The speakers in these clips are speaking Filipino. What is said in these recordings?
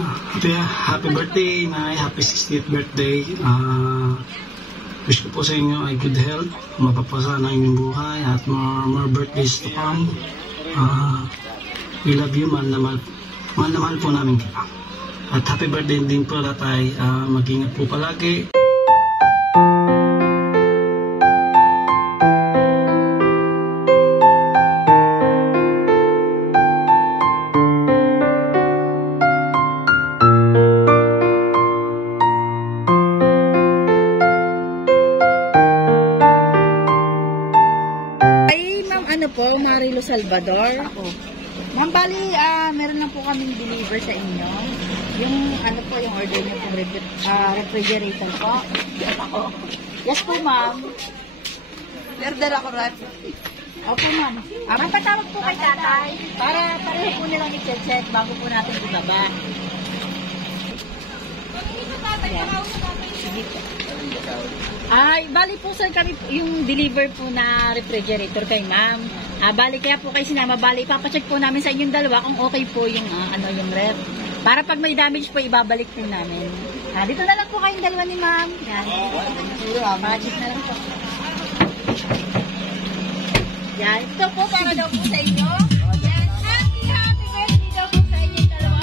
Happy birthday, Nay. Happy 60th birthday. Wish ko po sa inyo ay good health, mapapasa na inyong buhay at more birthdays to come. We love you, mahal na mahal po namin kayo. At happy birthday din po, Tatay. Mag-ingat po palagi. Marilo Salvador. Ma'am, bali, meron lang po kaming deliver sa inyo. Yung, yung order niyo pong refrigerator po. Yes po, ma'am. Order ako, right? Opo, ma'am. Magpatawag po kay Tatay para pareho po nilang i-check bago po natin ibaba. Sige po. Bali po sir, kami yung deliver po na refrigerator kay ma'am. Bali kaya po kayo sinama, bali ipapacheck po namin sa inyong dalawa kung okay po yung yung ref. Para pag may damage po ibabalik po namin. Dito na lang po kayong dalawa ni ma'am. Yan. Magic na lang po. Yan, ito po para daw po sa inyo. Yan, happy birthday daw po sa inyo dalawa.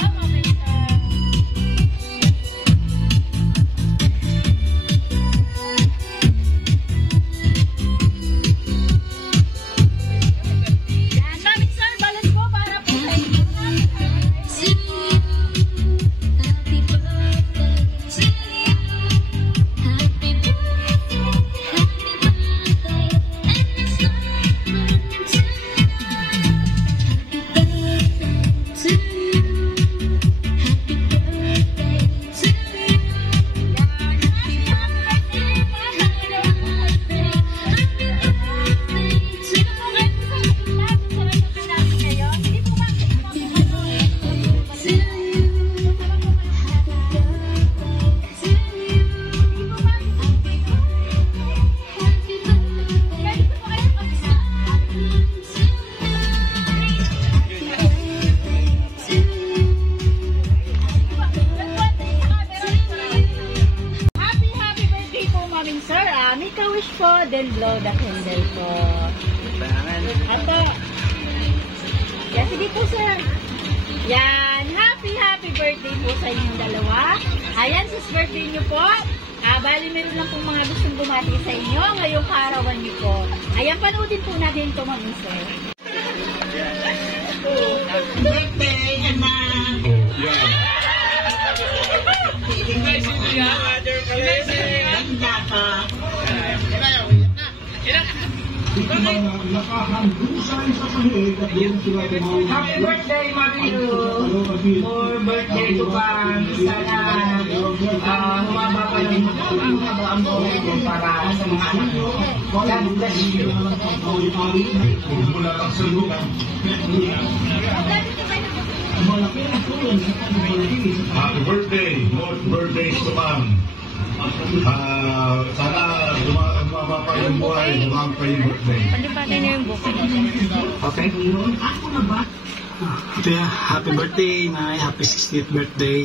Make-a-wish po, then blow the candle po. Ato. Yan, sige po sir. Yan, happy birthday po sa inyong dalawa. Ayan, sis birthday nyo po. Bali meron lang pong mga gustong bumati sa inyo ngayong kaarawan nyo po. Ayan, panoodin po natin ito, mami sir. Birthday, anak! Ganda ka! Happy birthday, Marilo! For birthday to come, sana humaba pa yung ang buhay ko para sa mga anak ko. God bless you! Happy birthday! More birthdays to come. Sana lumaba pa yung buhay, lumaba pa yung birthday. Palipatin niyo yung buhay. Okay. Happy birthday, Nay. Happy 60th birthday.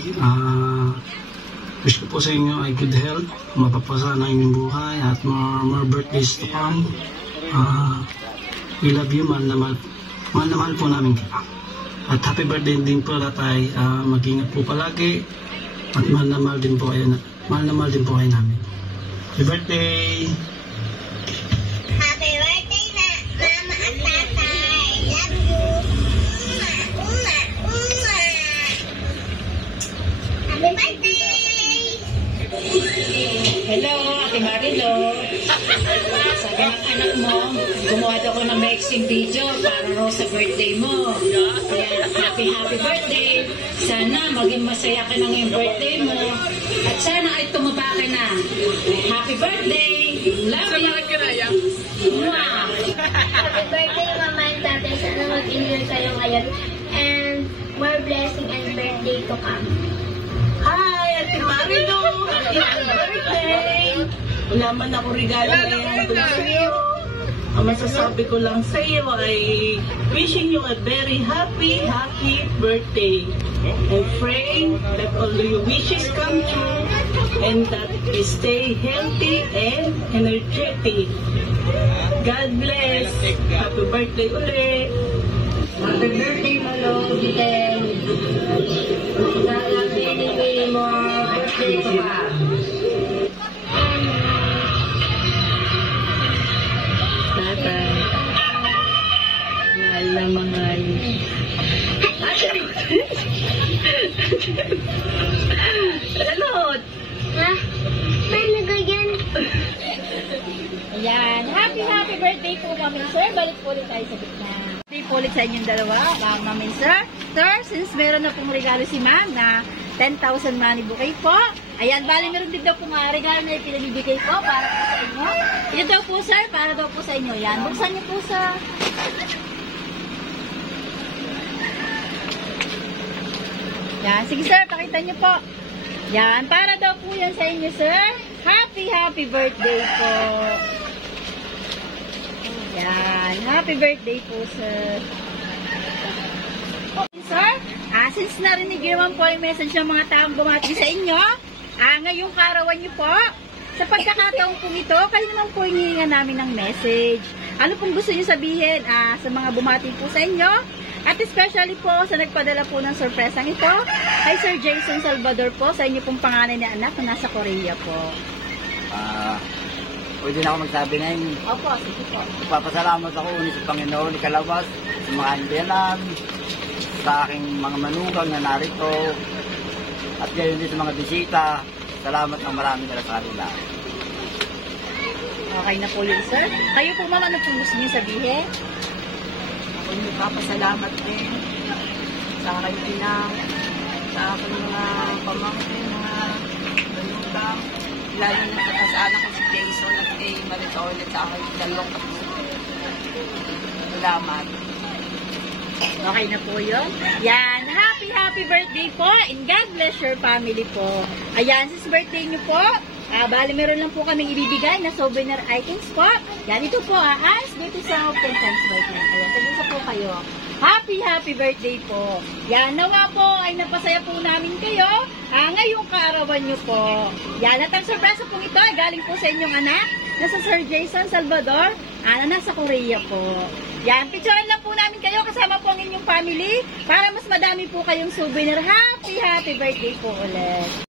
Wish ko po sa inyo ay good health, mapapasa na inyong buhay at more birthdays to come. We love you, mahal na mahal po namin kayo. At happy birthday din po, Tatay. Mag-ingat po palagi at mahal na mahal din po kayo. Mahal na mahal din po kayo namin. Happy birthday! Happy birthday na, Mama at Tatay. Love you. Happy birthday! Hello, Ate Marilo. Sabi ng anak mo, gumawa daw ko ng mixing video para raw sa birthday mo. Kaya happy birthday. Sana maging masaya ka ng yung birthday mo. At sana ay tumaba ka na. Happy birthday! Love you! Mwah! Happy birthday, Mama and Tatay. Sana mag-enjoy kayo ngayon. And more blessing and birthday to come. Hi, Ate Marilo! Happy birthday! Wala man ako regalo ngayon. Ang masasabi ko lang sa iyo ay wishing you a very happy birthday. And praying that all your wishes come true and that you stay healthy and energetic. God bless. Happy birthday ulit. Happy birthday, Malo, Vitel. Sana pinipili mo birthday ko pa. Tatay. Mahal na mahal. Salot! Ha? May nagayan. Ayan. Happy birthday po, Mami Sir. Balik po ulit tayo sa gitna. Birthday po ulit sa inyong dalawa, Mami Sir. Sir, since meron na pong regalo si Ma'am na 10,000 money bouquet po. Ayan, bali meron din daw pong regalo na ipinabibigay ko para po sa inyo. Ito daw po, sir, para daw po sa inyo. Yan, buksan niyo po sa... Yan, sige sir, pakita niyo po. Yan, para daw po yan sa inyo, sir. Happy birthday po. Yan, happy birthday po, sir. Okay, sir, since narinig naman po yung message ng mga taong bumati sa inyo, ngayong karawan niyo po, sa pagkakataon po ito, kayo naman po hinihinga namin ng message. Ano pong gusto niyo sabihin sa mga bumati po sa inyo? At especially po sa nagpadala po ng sorpresang ito, kay Sir Jason Salvador po, sa inyo pong panganay na anak na nasa Korea po. Pwede na ako magsabi na yun. Opo, sige po. Papasalamat ako ulit sa Panginoon, ikalabas, sa mga andiyanan, sa aking mga manugang na narito, at gayon din sa mga bisita. Salamat ng marami nila sa kanila. Okay na po yun, sir. Kayo po, ma'am, ano pong gusto niyo sabihin? Ako nagpapasalamat din sa aking inang, sa aking mga pamangkin, mga manugang, lalo na sa anak ko si Jason at kay Maritolet sa aking dalawang kapatid. Salamat. Okay na po yun. Yan. Happy birthday po. And God bless your family po. Ayan, since birthday niyo po, bali meron lang po kaming ibibigay na souvenir items po. Yan, ito po, as dito sa Open Fans birthday. Ayan, tagisa po kayo. Happy birthday po. Yan, nawa po ay napasaya po namin kayo ngayong kaarawan nyo po. Yan, at ang sorpresa po ito ay galing po sa inyong anak na sa Sir Jason Salvador na nasa Korea po. Yan, picturean lang po namin kayo kasama po ang inyong family para mas madami po kayong souvenir. Happy birthday po ulit.